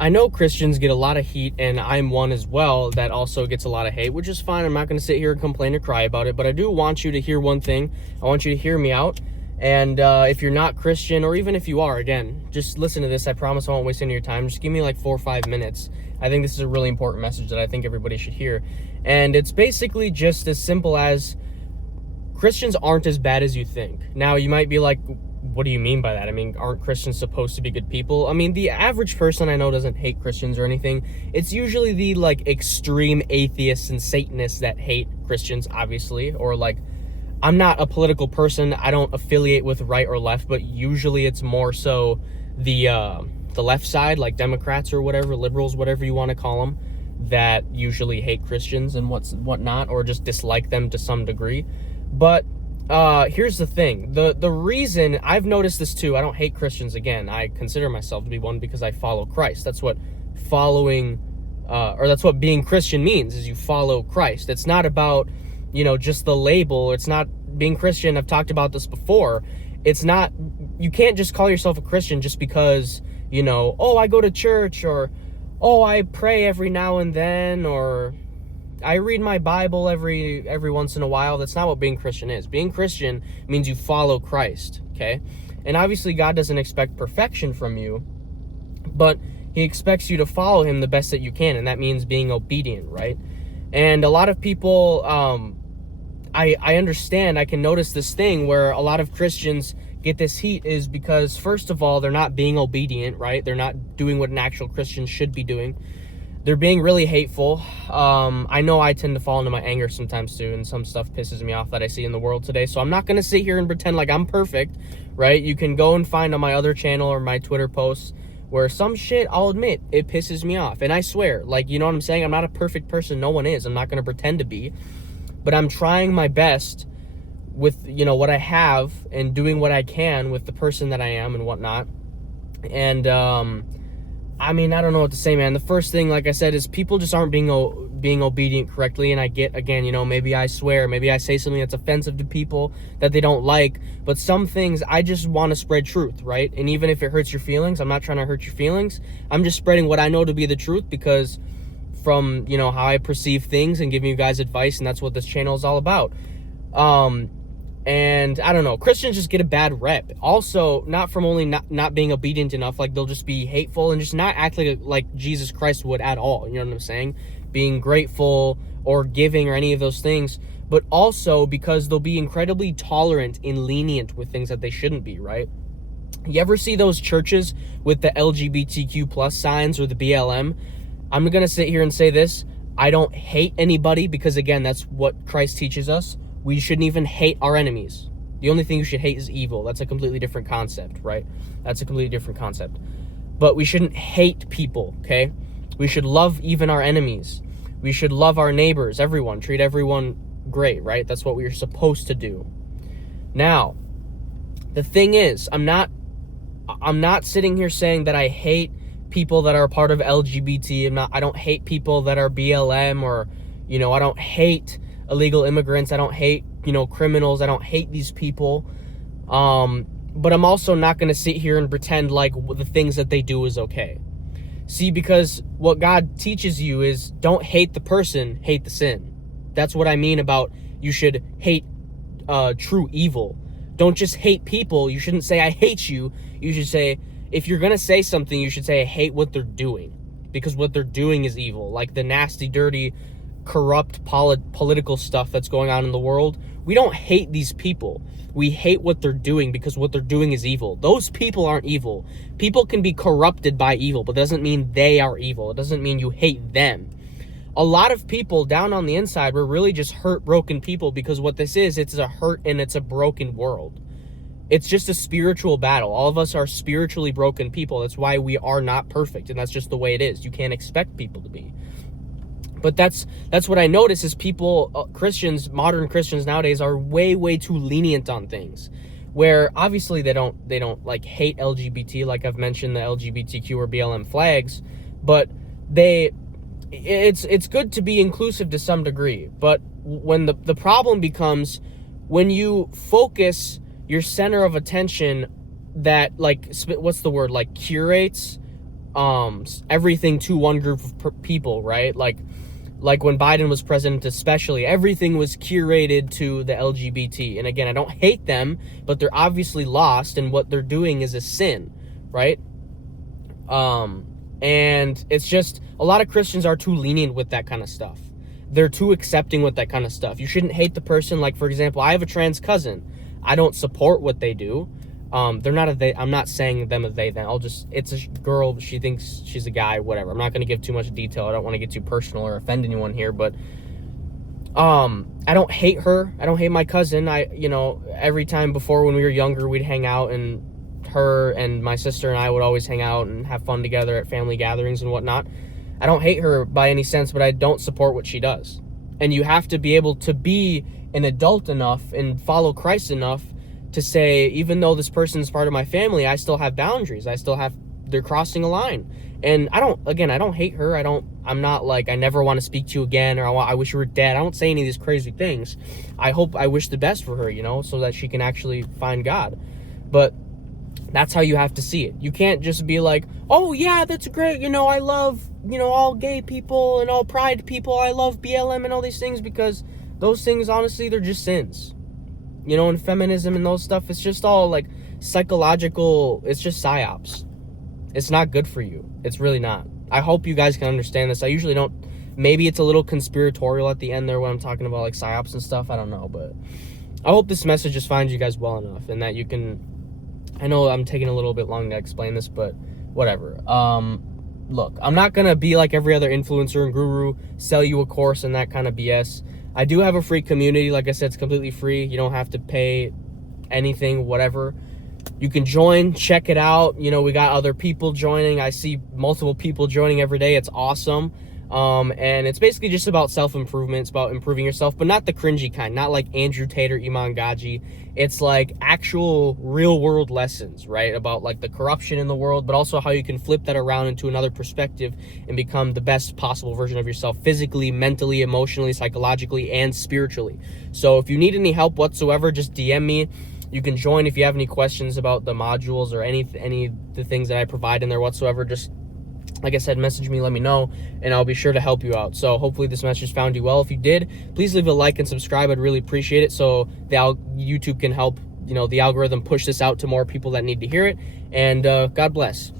I know Christians get a lot of heat, and I'm one as well that also gets a lot of hate, which is fine. I'm not going to sit here and complain or cry about it, but I do want you to hear one thing. I want you to hear me out. And if you're not Christian, or even if you are, again, just listen to this. I promise I won't waste any of your time. Just give me like 4 or 5 minutes. I think this is a really important message that I think everybody should hear. And it's basically just as simple as Christians aren't as bad as you think. Now, you might be like, what do you mean by that? I mean, aren't Christians supposed to be good people? I mean, the average person I know doesn't hate Christians or anything. It's usually the, like, extreme atheists and Satanists that hate Christians, obviously. Or, like, I'm not a political person. I don't affiliate with right or left, but usually it's more so the left side, like Democrats or whatever, liberals, whatever you want to call them, that usually hate Christians and whatnot, or just dislike them to some degree. But here's the thing. The reason I've noticed this too, I don't hate Christians. Again, I consider myself to be one because I follow Christ. That's what that's what being Christian means, is you follow Christ. It's not about, just the label. It's not being Christian. I've talked about this before. It's not, you can't just call yourself a Christian just because, oh, I go to church, or, oh, I pray every now and then, or I read my Bible every once in a while. That's not what being Christian is. Being Christian means you follow Christ, okay? And obviously God doesn't expect perfection from you, but he expects you to follow him the best that you can, and that means being obedient, right? And a lot of people, I understand, I can notice this thing where a lot of Christians get this heat is because, first of all, they're not being obedient, right? They're not doing what an actual Christian should be doing. They're being really hateful. I know I tend to fall into my anger sometimes too, and some stuff pisses me off that I see in the world today. So I'm not going to sit here and pretend like I'm perfect, right? You can go and find on my other channel or my Twitter posts where some shit, I'll admit, it pisses me off. And I swear, you know what I'm saying? I'm not a perfect person. No one is. I'm not going to pretend to be. But I'm trying my best with, what I have, and doing what I can with the person that I am and whatnot. And, I mean, I don't know what to say, man. The first thing, like I said, is people just aren't being obedient correctly. And I get, again, maybe I swear, maybe I say something that's offensive to people that they don't like. But some things, I just want to spread truth, right? And even if it hurts your feelings, I'm not trying to hurt your feelings. I'm just spreading what I know to be the truth, because from, how I perceive things, and giving you guys advice, and that's what this channel is all about. And I don't know, Christians just get a bad rep. Also, not from only not being obedient enough, they'll just be hateful and just not act like Jesus Christ would at all. You know what I'm saying? Being grateful or giving or any of those things. But also because they'll be incredibly tolerant and lenient with things that they shouldn't be, right? You ever see those churches with the LGBTQ plus signs or the BLM? I'm going to sit here and say this. I don't hate anybody, because, again, that's what Christ teaches us. We shouldn't even hate our enemies. The only thing you should hate is evil. That's a completely different concept, right? That's a completely different concept. But we shouldn't hate people, okay? We should love even our enemies. We should love our neighbors, everyone. Treat everyone great, right? That's what we're supposed to do. Now, the thing is, I'm not sitting here saying that I hate people that are a part of LGBT. I don't hate people that are BLM, or, I don't hate illegal immigrants. I don't hate, criminals. I don't hate these people. But I'm also not going to sit here and pretend like the things that they do is okay. See, because what God teaches you is don't hate the person, hate the sin. That's what I mean about you should hate true evil. Don't just hate people. You shouldn't say, I hate you. You should say, if you're going to say something, you should say, I hate what they're doing. Because what they're doing is evil. Like the nasty, dirty, corrupt political stuff that's going on in the world. We don't hate these people. We hate what they're doing, because what they're doing is evil. Those people aren't evil. People can be corrupted by evil, but it doesn't mean they are evil. It doesn't mean you hate them. A lot of people down on the inside were really just hurt, broken people, because what this is, it's a hurt and it's a broken world. It's just a spiritual battle. All of us are spiritually broken people. That's why we are not perfect, and that's just the way it is. You can't expect people to be. But that's what I notice is people, Christians, modern Christians nowadays are way, way too lenient on things. Where obviously they don't like hate LGBT, like I've mentioned the LGBTQ or BLM flags, but it's good to be inclusive to some degree. But when the problem becomes when you focus your center of attention that, like, what's the word, like curates everything to one group of people, right? Like when Biden was president, especially, everything was curated to the LGBT. And again, I don't hate them, but they're obviously lost, and what they're doing is a sin, right? And it's just, a lot of Christians are too lenient with that kind of stuff. They're too accepting with that kind of stuff. You shouldn't hate the person. Like, for example, I have a trans cousin. I don't support what they do. They're not a they. I'm not saying them a they, then. It's a girl. She thinks she's a guy, whatever. I'm not going to give too much detail. I don't want to get too personal or offend anyone here, but I don't hate her. I don't hate my cousin. Every time before when we were younger, we'd hang out, and her and my sister and I would always hang out and have fun together at family gatherings and whatnot. I don't hate her by any sense, but I don't support what she does. And you have to be able to be an adult enough and follow Christ enough to say, even though this person is part of my family, I still have boundaries. They're crossing a line. And I don't hate her. I'm not like, I never want to speak to you again, or I wish you were dead. I don't say any of these crazy things. I wish the best for her, so that she can actually find God. But that's how you have to see it. You can't just be like, oh yeah, that's great. I love, all gay people and all pride people. I love BLM and all these things, because those things, honestly, they're just sins. And feminism and those stuff, it's just all like psychological. It's just psyops. It's not good for you. It's really not. I hope you guys can understand this. I usually don't. Maybe it's a little conspiratorial at the end there when I'm talking about like psyops and stuff. I don't know, but I hope this message just finds you guys well enough, and that you can. I know I'm taking a little bit long to explain this, but whatever. Look, I'm not gonna be like every other influencer and guru, sell you a course and that kind of BS. I do have a free community. Like I said, it's completely free. You don't have to pay anything, whatever. You can join, check it out. We got other people joining. I see multiple people joining every day. It's awesome. And it's basically just about self-improvement. It's about improving yourself, but not the cringy kind, not like Andrew Tate or Iman Gaji. It's like actual real world lessons, right? About like the corruption in the world, but also how you can flip that around into another perspective and become the best possible version of yourself, physically, mentally, emotionally, psychologically, and spiritually. So if you need any help whatsoever, just DM me. You can join if you have any questions about the modules or any of the things that I provide in there whatsoever. Just, like I said, message me, let me know, and I'll be sure to help you out. So hopefully this message found you well. If you did, please leave a like and subscribe. I'd really appreciate it, so YouTube can help, the algorithm push this out to more people that need to hear it. And God bless.